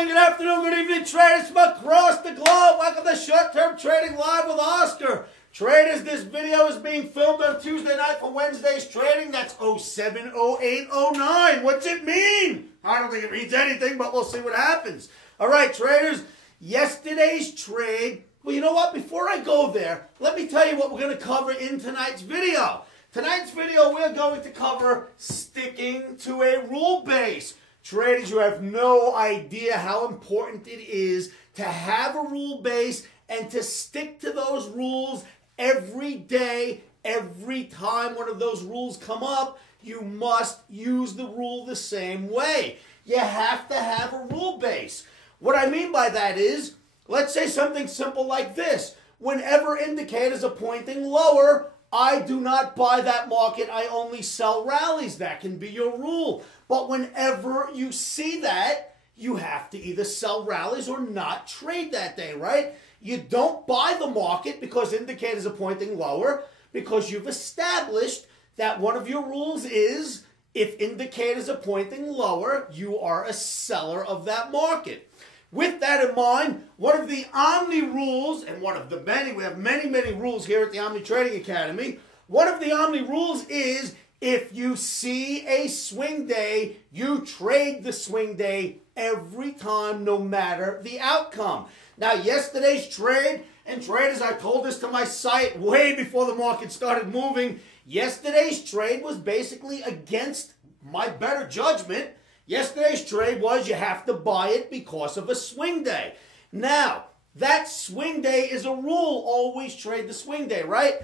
morning, good afternoon, good evening, traders from across the globe. Welcome to Short-Term Trading Live with Oscar. Traders, this video is being filmed on Tuesday night for Wednesday's trading. That's 070809. What's it mean? I don't think it means anything, but we'll see what happens. All right, traders, yesterday's trade. Well, you know what? Before I go there, let me tell you what we're going to cover in tonight's video. Tonight's video, we're going to cover sticking to a rule base. Traders, you have no idea how important it is to have a rule base and to stick to those rules every day. Every time one of those rules come up, you must use the rule the same way. You have to have a rule base. What I mean by that is, let's say something simple like this. Whenever indicators are pointing lower, I do not buy that market. I only sell rallies. That can be your rule. But whenever you see that, you have to either sell rallies or not trade that day, right? You don't buy the market because indicators are pointing lower, because you've established that one of your rules is if indicators are pointing lower, you are a seller of that market. With that in mind, one of the Omni rules, and one of the many, we have many rules here at the Omni Trading Academy. One of the Omni rules is if you see a swing day, you trade the swing day every time, no matter the outcome. Now, yesterday's trade, and traders, I told this to my site way before the market started moving. Yesterday's trade was basically against my better judgment. Yesterday's trade was you have to buy it because of a swing day. Now, that swing day is a rule. Always trade the swing day, right?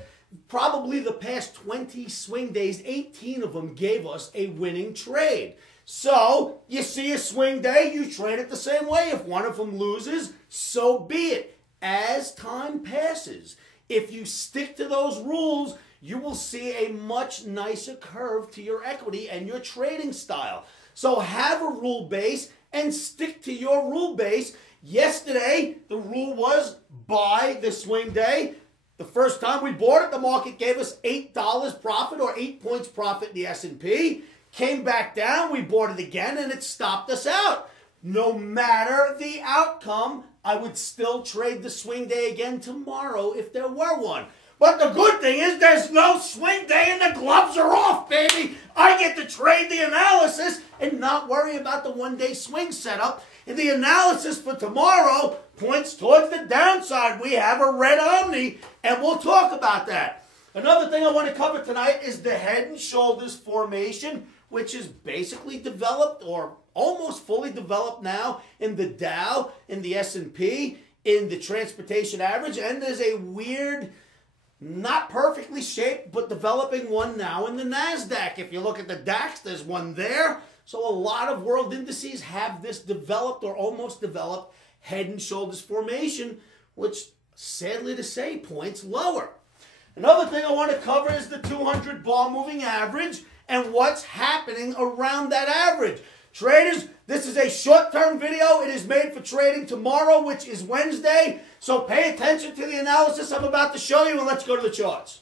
Probably the past 20 swing days, 18 of them gave us a winning trade. So, you see a swing day, you trade it the same way. If one of them loses, so be it. As time passes, if you stick to those rules, you will see a much nicer curve to your equity and your trading style. So have a rule base and stick to your rule base. Yesterday, the rule was buy the swing day. The first time we bought it, the market gave us $8 profit or 8 points profit in the S&P. Came back down, we bought it again, and it stopped us out. No matter the outcome, I would still trade the swing day again tomorrow if there were one. But the good thing is there's no swing day and the gloves are off, baby. I get to trade the analysis and not worry about the one-day swing setup. And the analysis for tomorrow points towards the downside. We have a red Omni, and we'll talk about that. Another thing I want to cover tonight is the head and shoulders formation, which is basically developed or almost fully developed now in the Dow, in the S&P, in the transportation average, and there's a weird, not perfectly shaped, but developing one now in the NASDAQ. If you look at the DAX, there's one there. So a lot of world indices have this developed or almost developed head and shoulders formation, which, sadly to say, points lower. Another thing I want to cover is the 200 bar moving average and what's happening around that average. Traders, this is a short-term video. It is made for trading tomorrow, which is Wednesday. So pay attention to the analysis I'm about to show you, and let's go to the charts.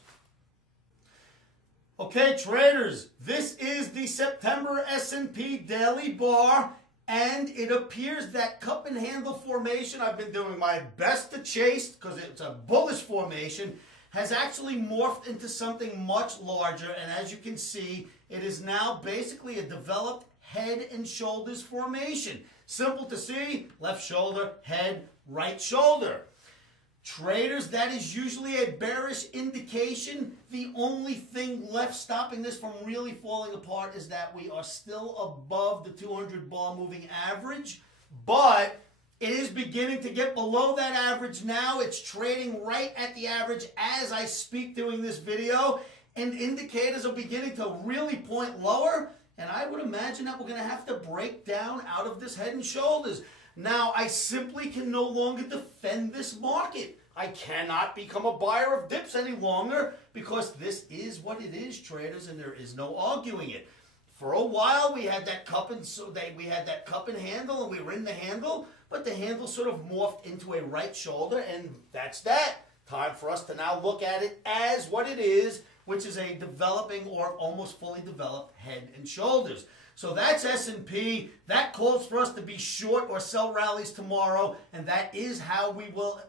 Okay, traders, this is the September S&P daily bar, and it appears that cup and handle formation, I've been doing my best to chase because it's a bullish formation, has actually morphed into something much larger, and as you can see, it is now basically a developed head and shoulders formation. Simple to see, left shoulder, head, right shoulder. Traders, that is usually a bearish indication. The only thing left stopping this from really falling apart is that we are still above the 200 bar moving average, but it is beginning to get below that average now. It's trading right at the average as I speak doing this video, and indicators are beginning to really point lower. And I would imagine that we're going to have to break down out of this head and shoulders. Now, I simply can no longer defend this market. I cannot become a buyer of dips any longer because this is what it is, traders, and there is no arguing it. For a while, we had that cup and handle, and we were in the handle, but the handle sort of morphed into a right shoulder, and that's that. Time for us to now look at it as what it is, which is a developing or almost fully developed head and shoulders. So that's S&P. That calls for us to be short or sell rallies tomorrow, and that is how we will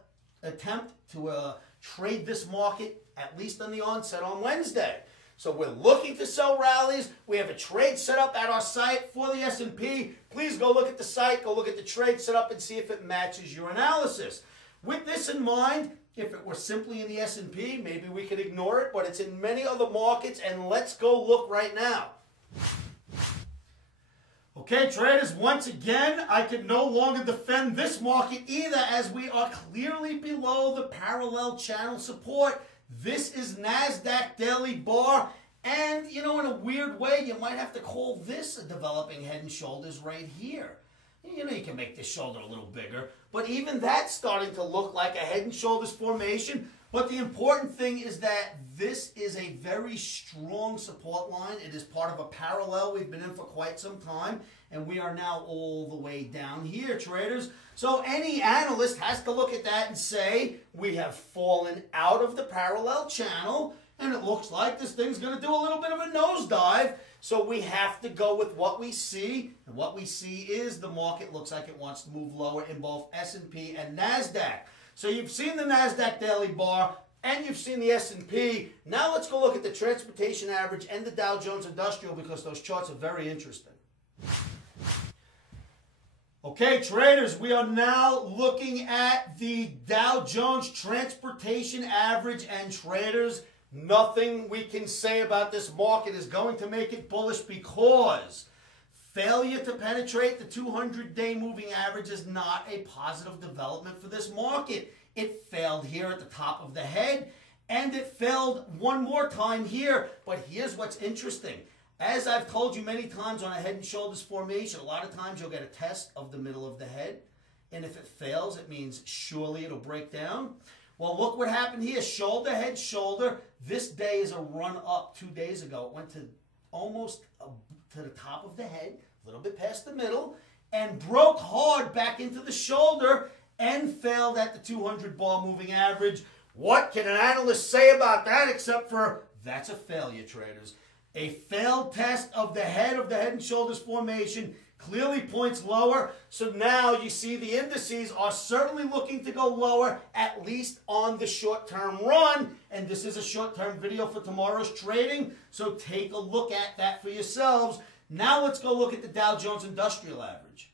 attempt to trade this market, at least on the onset on Wednesday. So we're looking to sell rallies. We have a trade set up at our site for the S&P. Please go look at the site, go look at the trade set up and see if it matches your analysis. With this in mind, if it were simply in the S&P, maybe we could ignore it, but it's in many other markets, and let's go look right now. Okay, traders, once again, I can no longer defend this market either, as we are clearly below the parallel channel support. This is NASDAQ daily bar, and, you know, in a weird way, you might have to call this a developing head and shoulders right here. You know, you can make this shoulder a little bigger, but even that's starting to look like a head and shoulders formation. But the important thing is that this is a very strong support line. It is part of a parallel we've been in for quite some time, and we are now all the way down here, traders. So any analyst has to look at that and say, we have fallen out of the parallel channel, and it looks like this thing's going to do a little bit of a nosedive. So we have to go with what we see, and what we see is the market looks like it wants to move lower in both S&P and NASDAQ. So you've seen the NASDAQ daily bar, and you've seen the S&P. Now let's go look at the transportation average and the Dow Jones Industrial, because those charts are very interesting. Okay, traders, we are now looking at the Dow Jones transportation average, and traders, nothing we can say about this market is going to make it bullish, because failure to penetrate the 200-day moving average is not a positive development for this market. It failed here at the top of the head, and it failed one more time here. But here's what's interesting. As I've told you many times on a head and shoulders formation, a lot of times you'll get a test of the middle of the head, and if it fails, it means surely it'll break down. Well, look what happened here. Shoulder, head, shoulder. This day is a run up 2 days ago. It went to almost to the top of the head, a little bit past the middle, and broke hard back into the shoulder and failed at the 200 bar moving average. What can an analyst say about that except for that's a failure, traders? A failed test of the head and shoulders formation clearly points lower. So now you see the indices are certainly looking to go lower, at least on the short-term run. And this is a short-term video for tomorrow's trading, so take a look at that for yourselves. Now let's go look at the Dow Jones Industrial Average.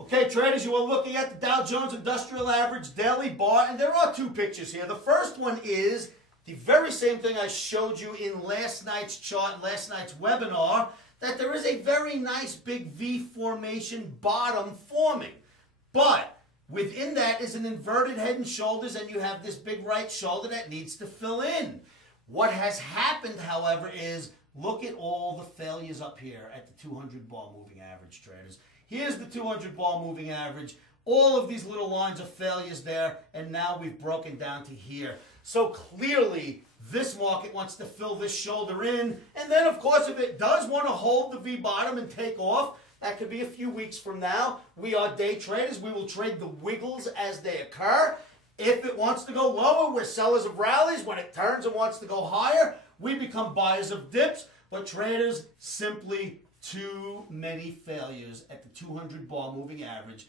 Okay, traders, you are looking at the Dow Jones Industrial Average daily bar, and there are two pictures here. The first one is the very same thing I showed you in last night's chart, last night's webinar, that there is a very nice big V formation bottom forming. But within that is an inverted head and shoulders, and you have this big right shoulder that needs to fill in. What has happened, however, is look at all the failures up here at the 200 bar moving average, traders. Here's the 200 bar moving average. All of these little lines of failures there, and now we've broken down to here. So clearly, this market wants to fill this shoulder in. And then, of course, if it does want to hold the V bottom and take off, that could be a few weeks from now. We are day traders. We will trade the wiggles as they occur. If it wants to go lower, we're sellers of rallies. When it turns and wants to go higher, we become buyers of dips. But traders, simply too many failures at the 200 bar moving average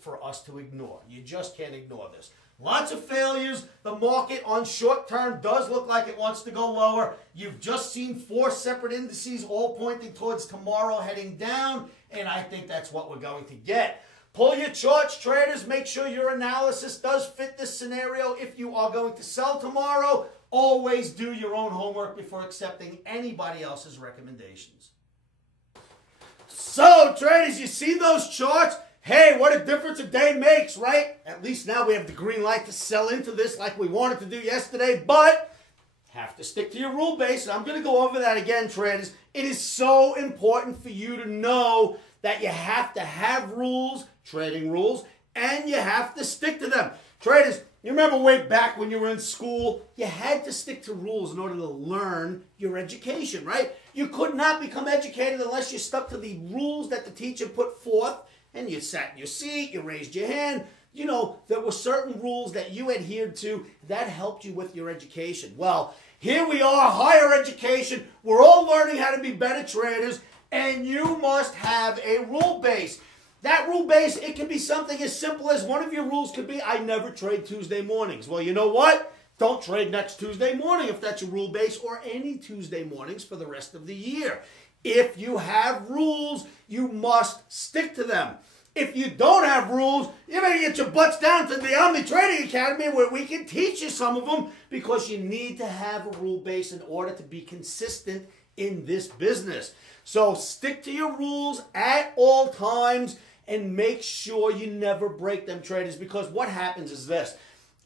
for us to ignore. You just can't ignore this. Lots of failures. The market on short term does look like it wants to go lower. You've just seen 4 separate indices all pointing towards tomorrow heading down, and I think that's what we're going to get. Pull your charts, traders. Make sure your analysis does fit this scenario. If you are going to sell tomorrow, always do your own homework before accepting anybody else's recommendations. So, traders, you see those charts? Hey, what a difference a day makes, right? At least now we have the green light to sell into this like we wanted to do yesterday, but have to stick to your rule base. And I'm going to go over that again, traders. It is so important for you to know that you have to have rules, trading rules, and you have to stick to them. Traders, you remember way back when you were in school, you had to stick to rules in order to learn your education, right? You could not become educated unless you stuck to the rules that the teacher put forth. And you sat in your seat, you raised your hand. You know, there were certain rules that you adhered to that helped you with your education. Well, Here we are, higher education. We're all learning how to be better traders, and you must have a rule base. That rule base, it can be something as simple as one of your rules could be, I never trade Tuesday mornings. Well, you know what? Don't trade next Tuesday morning if that's your rule base, or any Tuesday mornings for the rest of the year. If you have rules, you must stick to them. If you don't have rules, you better get your butts down to the Emini Trading Academy where we can teach you some of them, because you need to have a rule base in order to be consistent in this business. So stick to your rules at all times and make sure you never break them, traders, because what happens is this.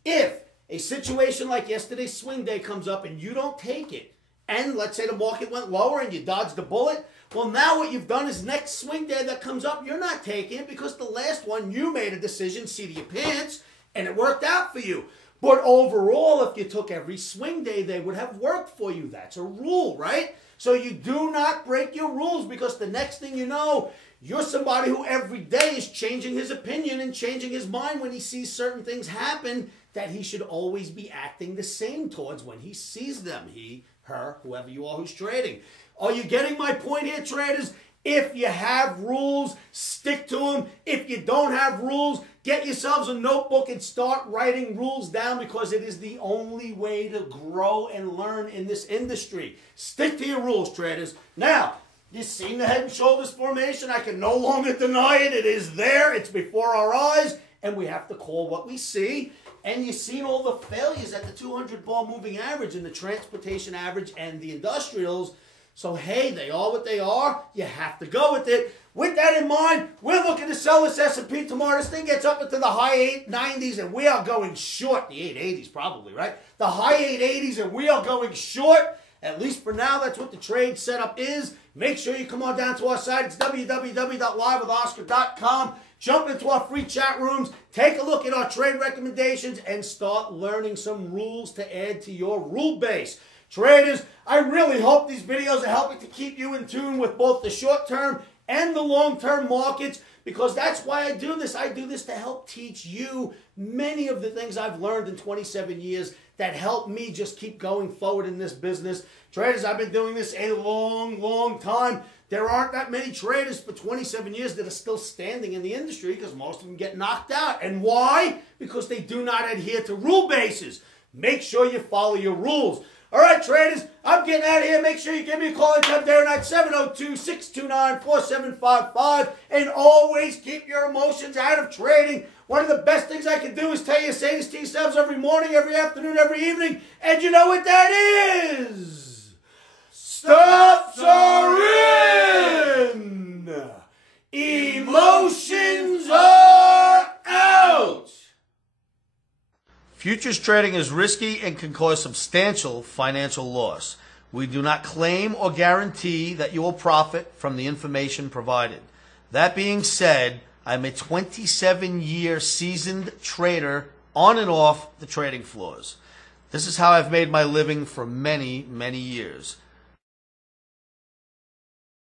If a situation like yesterday's swing day comes up and you don't take it, and let's say the market went lower and you dodged the bullet, well, now what you've done is next swing day that comes up, you're not taking it, because the last one you made a decision, seat of your pants, and it worked out for you. But overall, if you took every swing day, they would have worked for you. That's a rule, right? So you do not break your rules, because the next thing you know, you're somebody who every day is changing his opinion and changing his mind when he sees certain things happen that he should always be acting the same towards when he sees them. He, her, whoever you are who's trading. Are you getting my point here, traders? If you have rules, stick to them. If you don't have rules, get yourselves a notebook and start writing rules down, because it is the only way to grow and learn in this industry. Stick to your rules, traders. Now, you've seen the head and shoulders formation. I can no longer deny it. It is there. It's before our eyes, and we have to call what we see. And you've seen all the failures at the 200 ball moving average and the transportation average and the industrials. So, hey, they are what they are. You have to go with it. With that in mind, we're looking to sell this S&P tomorrow. This thing gets up into the high 890s, and we are going short. The 880s probably, right? The high 880s, and we are going short. At least for now, that's what the trade setup is. Make sure you come on down to our site. It's www.livewithoscar.com. Jump into our free chat rooms. Take a look at our trade recommendations and start learning some rules to add to your rule base. Traders, I really hope these videos are helping to keep you in tune with both the short-term and the long-term markets, because that's why I do this. I do this to help teach you many of the things I've learned in 27 years that help me just keep going forward in this business. Traders, I've been doing this a long, long time. There aren't that many traders for 27 years that are still standing in the industry, because most of them get knocked out. And why? Because they do not adhere to rule bases. Make sure you follow your rules. All right, traders, I'm getting out of here. Make sure you give me a call anytime day or night, 702-629-4755. And always keep your emotions out of trading. One of the best things I can do is tell you, say this to yourselves every morning, every afternoon, every evening. And you know what that is? Stops are in. Emotions are out. Futures trading is risky and can cause substantial financial loss. We do not claim or guarantee that you will profit from the information provided. That being said, I'm a 27-year seasoned trader on and off the trading floors. This is how I've made my living for many, many years.